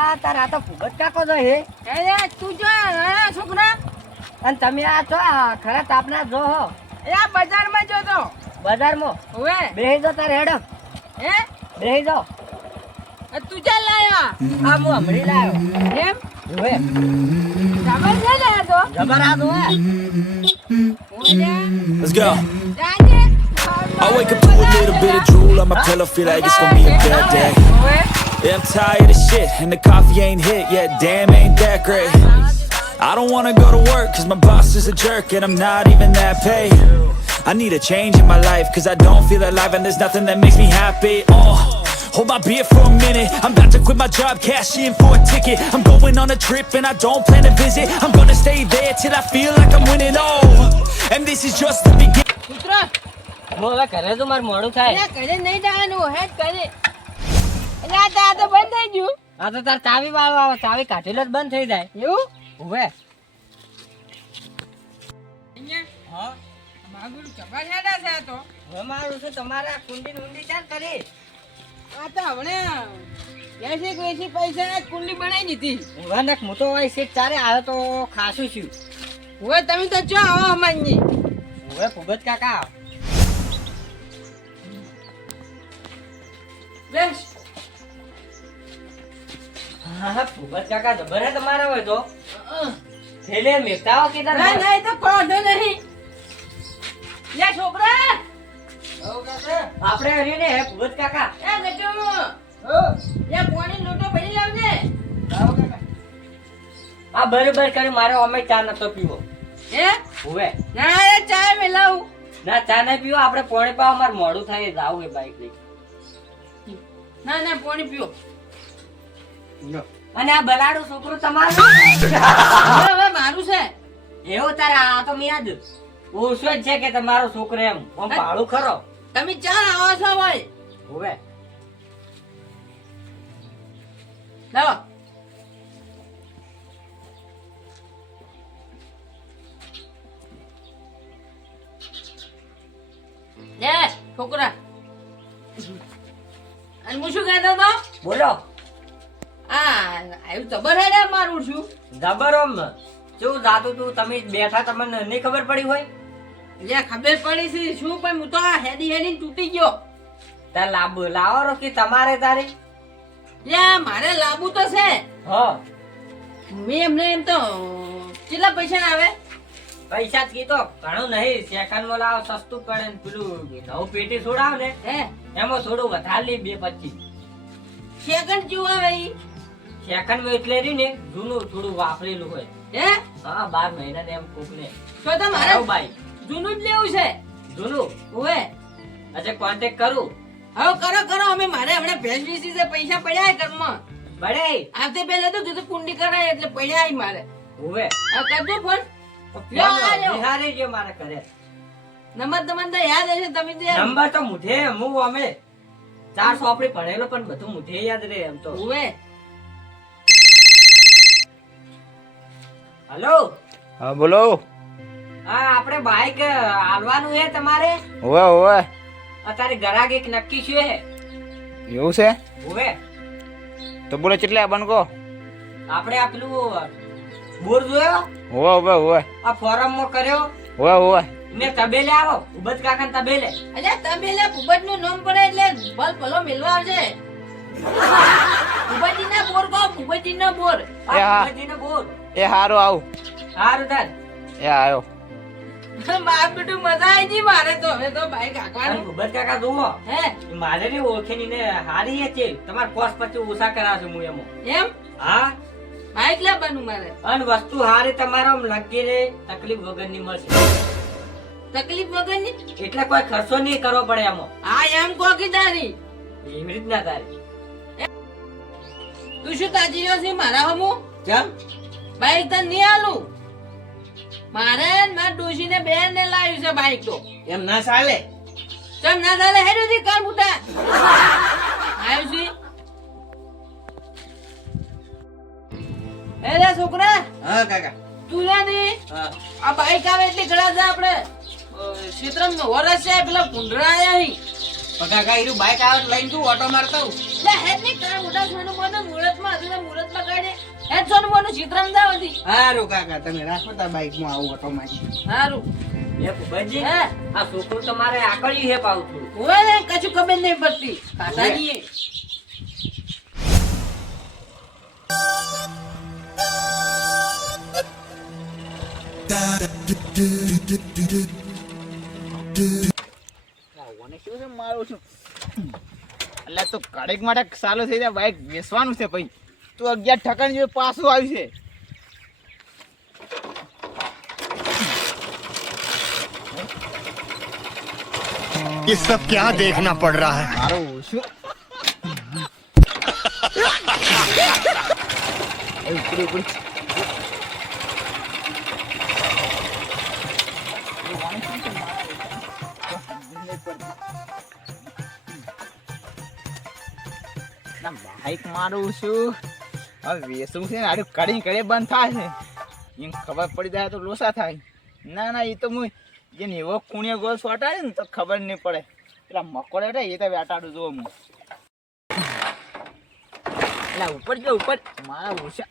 આ તારા તો ભૂગત કાકો જો હે તું જો છોકરા અને તમે આ છો ખરા તાપના જો હો આ બજારમાં જો તો બજારમાં હવે બેહી જો તારે હેડો હે બેહી જો તું ચાલ લાયા આ હું હમણી લાયો એમ હવે ખબર છે ને તો જબર આ જો Let's go. જાજે I wake up to a little bit of drool on my pillow, feel like it's gonna be a bad day. Yeah, I'm tired of shit, and the coffee ain't hit yet, damn, ain't that great. I don't wanna go to work, cause my boss is a jerk, and I'm not even that paid. I need a change in my life, cause I don't feel alive, and there's nothing that makes me happy. Hold my beer for a minute, I'm about to quit my job, cash in for a ticket. I'm going on a trip, and I don't plan to visit. I'm gonna stay there till I feel like I'm winning, oh, and this is just the beginning. પુત્ર હું હવે ઘરે તો મારું મોડું થાય એટલે ઘરે નહીં જવાનું હેડ ઘરે એટલે આ તો બંધ થઈ ગયું આ તો તાર ચાવી વાળો આવે ચાવી કાઢેલો જ બંધ થઈ જાય એવું હવે હા માગું ચપા છાડા છે આ તો હવે મારું છે તમારા કુંડી ઊંડી ચાલ કરી આ તો હમણે વેસી પૈસા કુંડી બનાવી દીધી હવે ને હું તો હોય સીટ ચારે આવ્યો તો ખાસું છું હવે તમે તો જો આવો અમારી હવે ભૂગત કાકા બેસ હા ભૂગત કાકા જબર હે તમારા હોય તો થેલે મેકતા હો કે તાર ના ના એ તો કોઢો નહીં લે છોકરા આપણે હરી ને ભૂગત કાકા એ નટુ લે પાણી લોટો ભરી લાવજે આ બરોબર કરી મારે અમે ચા નતો પીવો હે હવે ના એ ચા મેલાવું ના ચા નહીં પીવો આપણે પોણી પાવ અમાર મોડું થાય જાવ એ બાઈક લઈ ના ના પાણી પીઓ અને આ બલાડો છોકરો તમારો હવે મારું છે એવો તારે આ તો મેં યાદ ઓછો જ છે કે તમારો છોકરો એમ આમ ભાડું ખરો તમે ચાલ આવો છો ભાઈ હવે લાવો લે છોકરા અને હું શું કહેતો તો બોલો આવ્યું જબર હેડે મારું છું જબરમ કેવું જાતું તું તમે બેઠા તમને નહીં ખબર પડી હોય લે ખબર પડી છે શું પણ હું તો આ હેડી હેડી તૂટી ગયો તાર લાવો રોકી તમારે તારે લે મારે લાવવું તો છે હા મેં એમને એમ તો કેટલા પૈસા ના આવે પૈસા જ કીધો ઘણું નહીં સેકન્ડ માં લાવો સસ્તું પડે ને પેલું નવું પેટી છોડાવ ને હે એમાં થોડું વધારે લે 2.25 સેકન્ડ જેવું આવે ઈ સેકન્ડ માં એટલે રહ્યું ને જૂનું થોડું વાપરેલું હોય હે હા 12 મહિના ને એમ કોક ને તો તમારે બાઈ જૂનું જ લેવું છે જૂનું ઓએ અચ્છા કોન્ટેક્ટ કરું હવે કરો અમે મારે હમણાં ભેંસ વીસી છે પૈસા પડ્યા ઘરમાં બડે આવતે પહેલા તો કીધું કુંડી કરાય એટલે પડ્યા મારે હોવે હવે કરજો ફોન લ્યો, આ લ્યો. બિહારી ગયો મારા ઘરે નંબર તમને તો યાદ હશે તમે તો નંબર તો મુઠે હું અમે 400 આપણે ભણેલો પણ બધું મુઠે યાદ રહે એમ તો ઓએ હેલો હા બોલો. હા આપણે બાઈક આલવાનું હે તમારે હોવે હોવે અત્યારે ગરાગ એક નક્કી છે એવું છે હોવે તો બોલો કેટલા બનકો. આપણે આ પેલું બોર જોયો હોવે હોવે હોવે આ ફોરમ માં કર્યો હોવે હોવે ને તબેલે આવો ઉબત કાકા તબેલે અલ્યા તમે લે ભૂપત નું નામ પડે એટલે ભલ ભલો મેલવા આવશે ભૂપતજી ના બોર કહો ભૂપતજી ના બોર એ હા. ઉબતજીનો બોર એ હારું આવું હારું તાર એ આવ્યો. માર બેટું મજા આવી ગઈ મારે તો હવે તો બાઈક અને હાંકવાનું ઉબત કાકા જોવો હે મારે ની ઓળખેની ને હારી એ છે તમાર કોસ પછી ઓછા કરાવશે હું એમાં એમ હા બાઈક લેવાનું મારે અને વસ્તુ હારી તમારો લગીને તકલીફ વગરની મળશે તકલીફ વગરની એટલે કોઈ ખર્ચો નહીં કરવો પડે એમાં હા એમ કહો કે તારી એવી રીતના તારે તું શું તાજી રહ્યો છે મારા હમું કેમ બાઈક તો નહીં આલું મારે ને મારા ડોશી ને બેન ને લાવ્યું છે બાઈક તો એમ ના ચાલે ચમ ના ચાલે હેડો થી કર બુટા આવ્યું છે એ રે છોકરા હા કાકા તું લે ની હા આ બાઈક આવે એટલે ઘણા છે આપણે ક્ષેત્રમાં વરસ છે પેલા કુંડરા આયા અહીં કાકા એનું બાઈક આવે લઈને તું ઓટો મારતો લે હેડ ની કાર મોટા સોનું મને મુહૂર્તમાં હતું ને મુહૂર્તમાં કાઢે હેડ સોનું મને ચિત્રમ જાવતી હારું કાકા તમે રાખો તા બાઈકમાં આવું હતો મારી હારું એ ભૂપતજી હે આ છોકરું તમારે આકળ્યું હે પાવતું ઓય ને કશું ખબર નહીં પડતી કાકાજી ઓને શું છે મારું છું એટલે તો કડક માટે સાલો થઈ જાય બાઈક વેચવાનું છે ભાઈ તું 11 ઠકાણ જેવું પાછું આવ્યું છે ये सब क्या देखना पड़ रहा है મારું શું ઉપરી ઉપરી બાઈક મારું છું હવે વેચવું છે ને આડું કડી કડે બંધ થાય છે એમ ખબર પડી જાય તો લોસા થાય ના ના એ તો હું જેને એવો ખૂણિયો ગોળ છોટાડે ને તો ખબર નહીં પડે પેલા મકોડે હતા એ તો વેટાડું જોઉં હું એટલે ઉપર જો ઉપર મારા ઓછા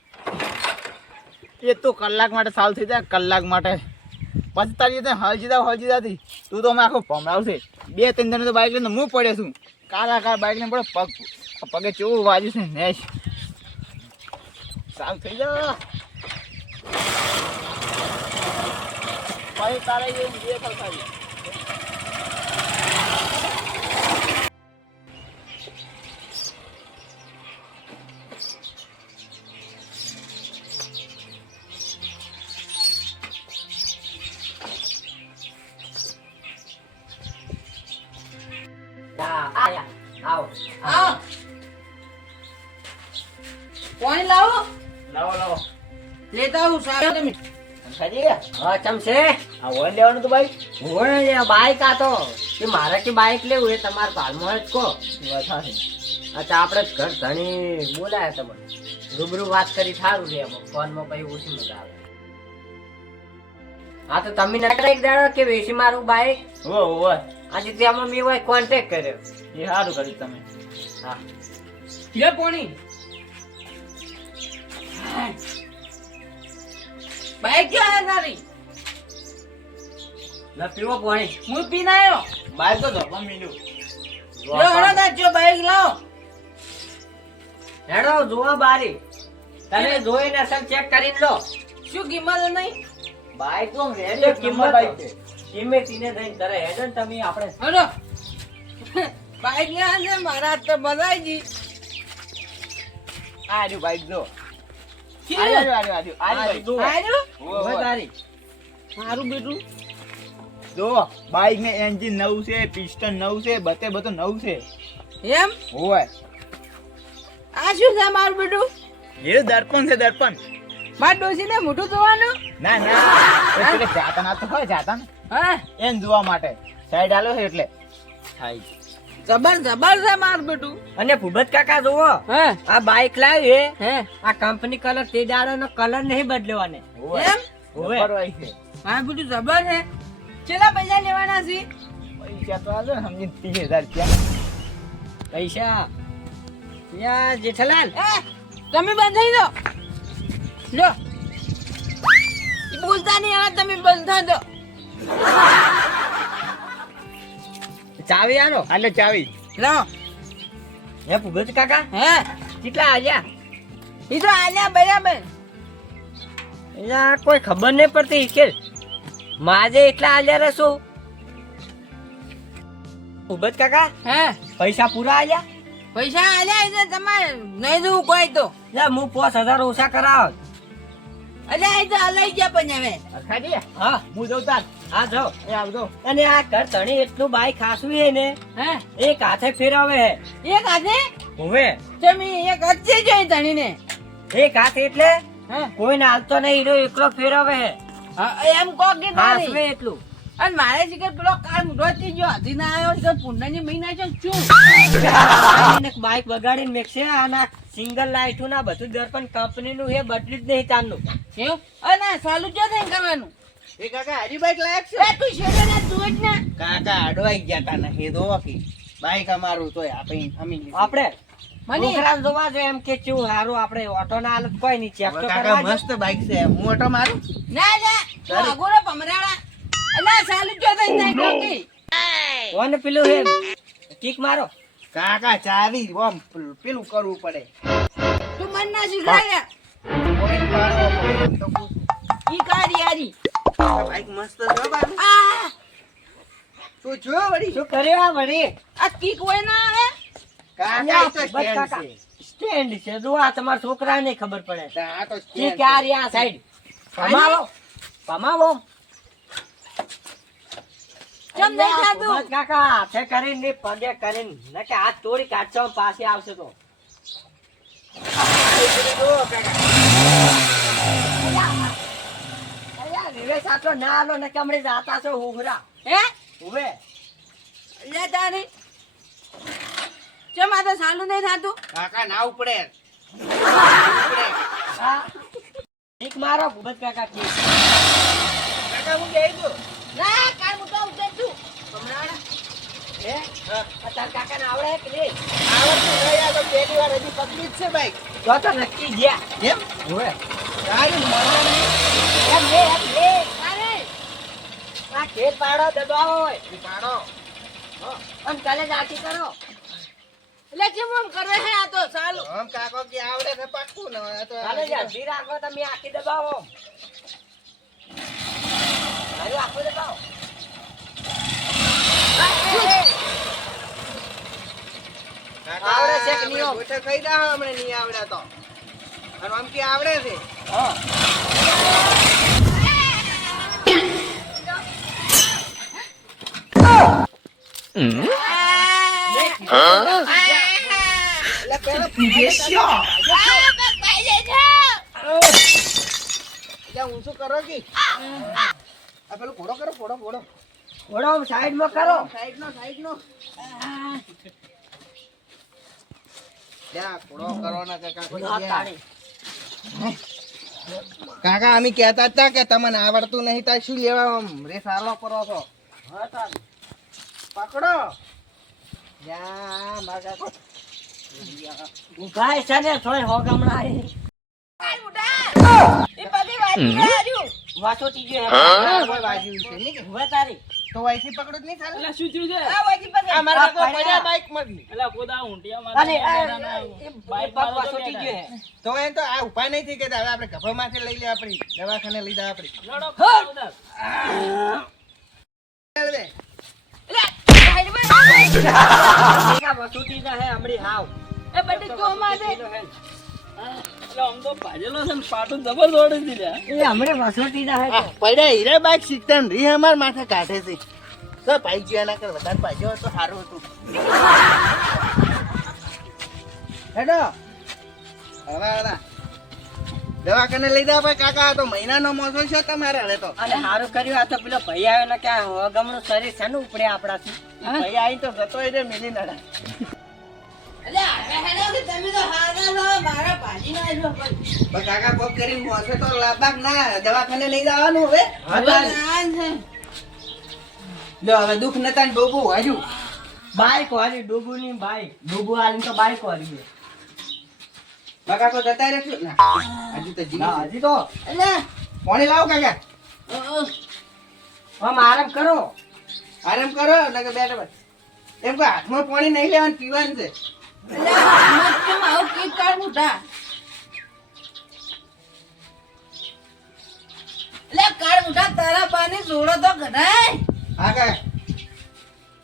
એ તો કલાક માટે સાલ થઈ જાય કલાક માટે પછી તારી હળજી જાતી તું તો અમે આખો ભમરાવશે 2-3 જણ તો બાઇક લઈને હું પડે છું કાર બાઇક લઈને પડે પગે ચેવું વાજ્યું છે નેશ સાલ થઈ જા ભાઈ તારે એ બે ખલખાવી આવો આવો પાણી લાવો લાવો લેતા આવું સાહેબ તમે ખરી હા ચમ છે આ વન લેવાનું તો ભાઈ ઓય બાઈક આ તો કે મારે કે બાઈક લેવું એ તમાર પાલમાં જ કહો વાત છે અચ્છા આપણે ઘર ધણી બોલાયા તમને રૂબરૂ વાત કરી સારું રે એમાં ફોનમાં કઈ ઓછી મજા આવે હા તો તમે નકર એક દાડો કે વેચી મારું બાઈક ઓ આજે તેમાં મેં હોય કોન્ટેક્ટ કર્યો એ સારું કર્યું તમે હા લે પાણી બાઈક ક્યાં હે તારી લે પીવો પાણી હું પીને આવ્યો બાઈક તો ધોપા મિલ્યું લે હળો નાચો બાઈક લાવો હેડો જોવા બારી તમે જોઈને અસલ ચેક કરીને લો શું કિંમત નહીં બાઈક તો એક વેલ્યુ નંબર કિંમત બાઈક છે. કિંમત ઈને થઈને કરે હેડો ને તમે આપણે હળો બાઈક લે આજે મારા તો બધાઈ જી આ રહ્યું બાઈક જો શું? આર્યું આર્યું? ઓય તારી મારું બેટું જો બાઈક ને એન્જિન નવું છે પિસ્ટન નવું છે બધું નવું છે એમ ઓય આ શું છે મારું બેટું એ દર્પણ છે દર્પણ માર ડોસી ને મોટું જોવાનું ના ના એ પેલે જાતા ના તો હોય જાતા ને હા એને જોવા માટે સાઈડ આલો છે એટલે થાય જબર છે મારું બેટું અને ભૂપત કાકા જોવો હા આ બાઈક લાવી હે આ કંપની કલર તે દાડાનો કલર નહીં બદલવાનો એમ ઓવે. પરવાઈ છે મારું બેટું જબર છે કેટલા પૈસા લેવાના છે પૈસા તો આજો ને સમજી 30,000 પૈસા યા જેઠાલાલ એ તમે બંધાઈ દો લો ઈ બોલતા નહીં હવે તમે બંધા દો ચાવી આલો આલે ચાવી લો હે ભૂપત કાકા હે કેટલા આલ્યા ઈ તો આલ્યા બરાબર અહીંયા કોઈ ખબર નહીં પડતી કે માજે એટલા આલ્યા રસો ભૂપત કાકા હે પૈસા પૂરા આલ્યા પૈસા આલ્યા એટલે તમારે નહીં જોવું કોઈ તો લે હું 5,000 ઓછા કરાવ એટલે એ તો લઈ ગયા પણ હવે ખાડી હા હું જઉં તાર હા જો એ આવજો અને આ ઘર ધણી એટલું બાઈક ખાસું હે ને હે એક હાથે ફેરવે હે એક હાથે હવે તમે એક હચ્ચે જોઈ ધણીને એક હાથ એટલે હે કોઈ હાલતો નહીં હીરો એકલો ફેરવે હે હા, એમ કહો કે હાસવે તારી એટલું અને મારે શીખર પેલો કાર મુઢો થઈ ગયો હાથી ના આવ્યો છે પુંડાની મહિના છે શું એને બાઈક બગાડીને મેકશે અને સિંગલ લાઈટું ના બધું દર્પણ કંપનીનું હે બદલી જ નહીં તારનું એવું અને સાલું ક્યાં થઈને કરવાનું એ કાકા હારી બાઈક લાયક છે એ તું શેડે ના તું જ ને કાકા અડવાઈ ગયા તા ને એ દો કે બાઈક અમારું તોય આપણે આપણે મને છોકરાને જોવા જો એમ કે કેવું હારું આપણે ઓટો ના હાલત કોઈ નહીં ચેક તો કાકા કરવા દે. મસ્ત બાઈક છે હું ઓટો મારું ના ના તું આગોળો ભમરાડા અલા સાલું જો તઈ તઈ ડોકી ઓને પેલું હે કિક મારો. કાકા ચાવી ઓમ પેલું કરવું પડે તું મન ના શીખવાડે પોઈન્ટ મારો પોઈન્ટ તો પૂછું. ઈ કારી યારી આ બાઈક મસ્ત છે બાબુ આ તું જો વળી શું કર્યું આ વળી? આ કીક હોય ના આવે કાકા એ તો બસ stand કાકા. છે. સ્ટેન્ડ છે જો આ તમારા છોકરાને ખબર પડે. આ તો કે stand ક્યાં છે. રહ્યા સાઈડ ભમાવો ભમાવો. કેમ નહીં ખાતું બસ કાકા હાથે કરીને પગે કરીને નકે હાથ તોડી કાઢશો પાસે આવશે તો. અલ્યા, નિવેશ આટલો ના આલો નકે હમણાં જાતા છો હુહરા. હે ઉભે. લે તારી કેમ આ તો સાલું નહીં થાતું કાકા ના ઉપડે હા. એક મારો ભૂપત કાકા કી. કાકા હું ગઈ છું ના કાલ હું તો ઉતર છું ભમરાડા હે? તાર કાકાને આવડે કે નહીં? આવડતું નહીં આ તો પહેલી વાર હજી પકડી જ છે બાઈક તો તો નક્કી ગયા. એમ ઉભે. સારી મજા નહીં એમ લે, એમ લે. અરે આ ખેત પાડો દબાવો હોય. પાડો અને કાલે જાતી કરો. એટલે કેમ આમ કરે હે આ તો સાલું આમ કાકો કે આવડે છે પાક્કું ને આ તો કાલે જાતી રાખો તમે આખી દબાવો. હારું આખું દબાવો. કાકા આવડે છે કે નહીં? આપણે ગોઠે કહી દા હમણે નહીં આવડે તો અને આમ કે આવડે છે હા. એટલે પેલો એટલે ઊંચું કરો કે આ પેલું ઘોડો કરો ઘોડો ઘોડો ઘોડો આમ સાઈડમાં કરો. સાઈડ નો ત્યાં ઘોડો કરો ને કાકા કોઈ હાથ ગયા. તાળી. કાકા અમે કહેતા હતા કે તમને આવડતું નહીં તાર શું લેવા આમ રે સારો કરો છો હા તાળી. પકડો યા મારા કાકો ઊભા છે ને થોડી હોગ હમણાં આવી. એ બધી વાત કર્યું વાસો ત્રીજો હે. કોઈ વાગ્યું છે નહીં કે ઊભા તારી. તો અહીંથી પકડો જ નહીં ચાલે આ વજી પર આ મારા આ કાકો પડ્યા. પડ્યા બાઈક માંથી અને એ પગ વાસો ત્રીજો હે. તો એમ તો આ ઉપાય નહીં થઈ કે હવે આપણે ગભામાંથી લઈ લે આપણી દવાખાને લઈ જા આપણી ચાલ બે. આ વાસો ત્રીજો હે હમણાં હાવ. એ બધી જો મારે એ હમણાં વાસો ત્રીજો હે તો. પડ્યા હીરા બાઈક શીખતા ને રી અમાર માથે કાઢે છે તો ભાઈ ગયો એના કર વધારે પાછો તો સારું હતું હેડો હવે દવાખાને લઈ જાવ ભાઈ કાકા આ તો મહિનાનો મોસો છે તમારે હવે તો અને હારું કર્યું આ તો પેલો ભાઈ આવ્યો ને કે આ હોગમનું શરીર છે ને ઉપડે આપણાથી. ભાઈ આવી તો જતો રે મિલી નડા એટલે હવે હેડો કે તમે તો હારા લો મારા ભાજી ના આવ્યો પણ પણ કાકા કોક કરીને મોસે તો લાબાક ના દવાખાને લઈ જવાનું હવે લ્યો હવે દુઃખ નતા ને ડોબું હાજુ બાઈક વાળી ડૂબુની બાઈક ડૂબુ આલી તો બાઈક વાળી. કાકા તો જતા રહેશું ના હજુ તો જીવી ના છે. હજી તો એટલે પાણી લાવો કાકા આમ આરામ કરો. આરામ કરો ને કે બેઠા બેઠા એમ કે હાથમાં પાણી નહીં લેવાનું પીવાનું છે કેમ આવું કીક કાઢ મુઠા એટલે કાઢ મુઠા તારા પાની જોડો તો ગણાય હા કાકા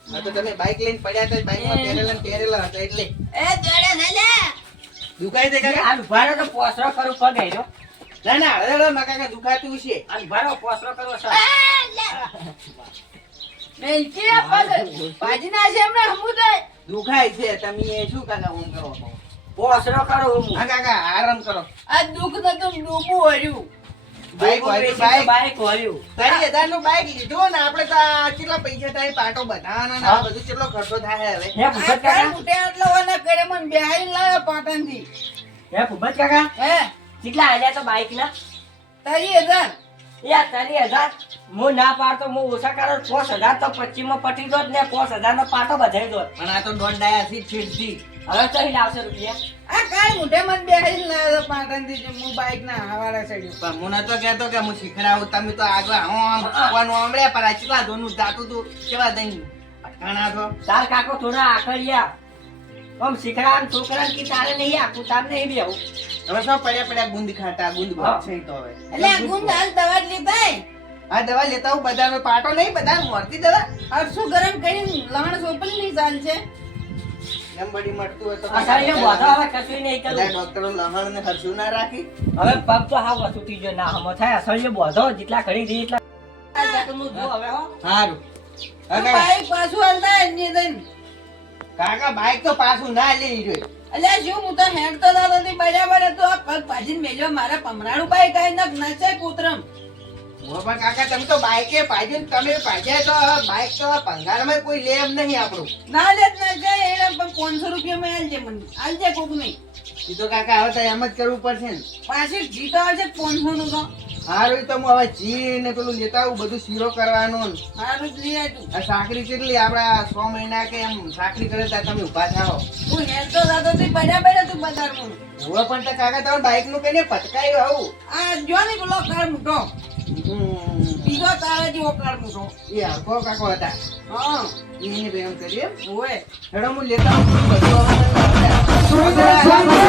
હા તો તમે બાઈક લઈને પડ્યા હતા બાઈકમાં પહેરેલા હતા એટલે એ જોડે ને લે દુખાય છે કાકા આ ઉભારો તો પોસરો કરું પગ હેરો. ના ના હળે ના કાકા દુખાતું છે આ ઉભારો પોસરો કરો સર. મેલકી પગ ભાજી ના છે એમને હમું દે દુખાય છે તમે એ શું કાકા ઓમ કરો છો? પોસરો કરો હું. હા કાકા આરામ કરો આ દુઃખ નતું ડૂબું હર્યું બાઈક વાળી બાઈક બાઈક વાળ્યું. 30,000 નું બાઈક લીધું ને આપણે તો આ કેટલા પૈસા થાય પાટો બનાવવાના ને આ બધું કેટલો ખર્ચો થાય હવે હે ભૂપત કાકા મુઠે આટલો વાના કરે મને બેહાઈ લાવ્યો પાટણ થી હે ભૂપત કાકા હે કેટલા આલ્યા તો બાઈક ના? 30,000 યાર 30,000 હું ના પાડતો હું ઓછા કરો 5,000 તો 25 માં પટી દોત ને 5,000 નો પાટો બધાઈ દોત. પણ આ તો દોંડાયા છે છેડથી હવે ચડી લાવશે રૂપિયા. આ કાંઈ મોઢે મત બેહાડીને લાવ્યો પાટણથી જે હું બાઈક ના હવાડા ચડ્યો. પણ હું નતો કહેતો કે હું શીખડાવું તમે તો આગળ આમ આવવાનું આમળે પર આ ચેટલા ધોનું જાતું તું કેવા દઈ અટકાણા છો તાર કાકો થોડા આકળિયા આમ શીખડાવાનું છોકરાને કે તારે નહીં આખું તાર નહીં બેહું. હવે શું પડ્યા પડ્યા ગુંદ ખાટા ગુંદ બહુ છે તો હવે એટલે આ ગુંદ હાલ દવા જ લેતા આ દવા લેતા હું બજારમાં પાટો નહીં બધા મોરતી દવા અડસું ગરમ કરીને લણ સોપલી નહીં ચાલશે. એમ બડી મળતું હોય તો અસાડીને બોધા હવે કશું નહીં બધા કરું. ડોક્ટરો લહણ ને હરસું ના રાખી હવે પગ તો હાવ વસૂટી ગયો ના હમો થાય અસળીએ બોધો જેટલા ઘડી રહી એટલા હું જો હવે હો. સારું બાઈક પાછું હાલતા એની દઈને. કાકા બાઈક તો પાછું ના લઈ રહ્યો અલ્યા શું હું તો હેડ તો દાદા થી બરાબર હતો આ પગ ભાજીને મેલ્યો મારા પમરાણું બાઈક આવીને નચાય કૂતરમ. હું પણ કાકા તમે તો બાઈકે પાડ્યું ને તમે પાડ્યા તો બાઈક તો ભંગારમાં કોઈ લે એમ નહીં આપણું ના લે નચાય એને પણ 500 રૂપિયામાં આલજે મને આલજે કોક નહીં. એ તો કાકા હવે તો એમ જ કરવું પડશે ને પાછી જીતો આવશે 500 નું તો સારું તો હું હવે જી ને પેલું લેતા આવું બધું શીરો કરવાનો ને સારું જ લઈ આવ્યું. આ સાકરી કેટલી આપડા 6 મહિના કે એમ સાકરી કરે ત્યાં તમે ઉભા થાઓ હું હેડ તો દાદા થી બરાબર હતું બજારમાં. હવે પણ તો કાકા તમે બાઈક નું કઈને પટકાયું આવું આ જો ને પેલો કાર મૂકો બીજો તારા જેવો કાર મૂકો. એ હરખો કાકો હતા હા એને બેન કરીએ ઓય હેડો હું લેતા આવું બધું હવે